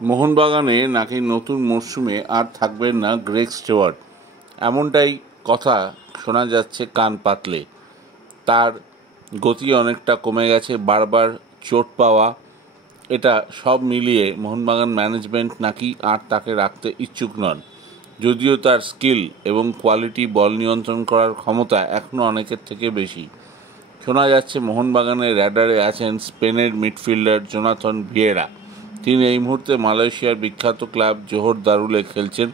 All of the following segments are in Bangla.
মোহনবাগানে নাকি নতুন মরশুমে আর থাকবেন না গ্রেগ স্টুয়ার্ট, এমনটাই কথা শোনা যাচ্ছে কান পাতলে। তার গতি অনেকটা কমে গেছে, বারবার চোট পাওয়া, এটা সব মিলিয়ে মোহনবাগান ম্যানেজমেন্ট নাকি আর তাকে রাখতে ইচ্ছুক নন। যদিও তার স্কিল এবং কোয়ালিটি, বল নিয়ন্ত্রণ করার ক্ষমতা এখনও অনেকের থেকে বেশি। শোনা যাচ্ছে মোহনবাগানের র্যাডারে আছেন স্পেনের মিডফিল্ডার জোনাথন ভিয়েরা। তিনি এই মুহূর্তে মালয়েশিয়ার বিখ্যাত ক্লাব জোহর দারুলে খেলছেন।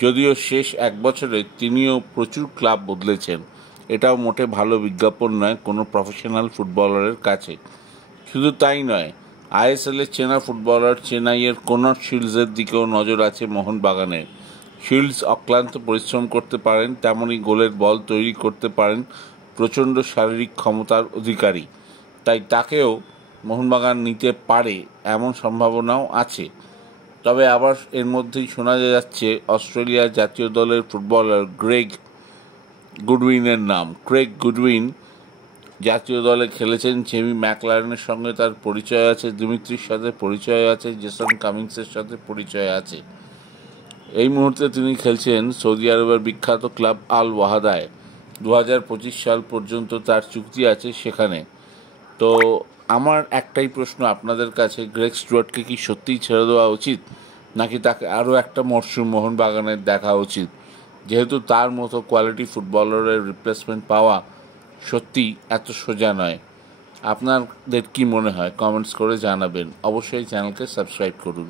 যদিও শেষ এক বছরে তিনিও প্রচুর ক্লাব বদলেছেন। এটাও মোটে ভালো বিজ্ঞাপন নয় কোনো প্রফেশনাল ফুটবলারের কাছে। শুধু তাই নয়, আইএসএলের চেনা ফুটবলার চেন্নাইয়ের কোনর শিল্ডসের দিকেও নজর আছে মোহনবাগানের। শিল্ডস অক্লান্ত পরিশ্রম করতে পারেন, তেমনই গোলের বল তৈরি করতে পারেন, প্রচণ্ড শারীরিক ক্ষমতার অধিকারী। তাই তাকেও মোহনবাগান নিতে পারে এমন সম্ভাবনাও আছে। তবে আবার এর মধ্যেই শোনা যাচ্ছে অস্ট্রেলিয়ার জাতীয় দলের ফুটবলার গ্রেগ গুডউইনের নাম। ক্রেগ গুডউইন জাতীয় দলে খেলেছেন, জেমি ম্যাকলারেনের সঙ্গে তার পরিচয় আছে, দিমিত্রির সাথে পরিচয় আছে, জেসন কামিন্সের সাথে পরিচয় আছে। এই মুহূর্তে তিনি খেলছেন সৌদি আরবের বিখ্যাত ক্লাব আল ওয়াহাদায়। 2025 সাল পর্যন্ত তার চুক্তি আছে সেখানে। তো আমার একটাই প্রশ্ন আপনাদের কাছে, গ্রেগ স্টুয়ার্টকে কি সত্যিই ছেড়ে দেওয়া উচিত, নাকি তাকে আরও একটা মরশুম মোহনবাগানের দেখা উচিত? যেহেতু তার মতো কোয়ালিটি ফুটবলারের রিপ্লেসমেন্ট পাওয়া সত্যি এত সোজা নয়। আপনাদের কি মনে হয় কমেন্টস করে জানাবেন। অবশ্যই চ্যানেলকে সাবস্ক্রাইব করুন।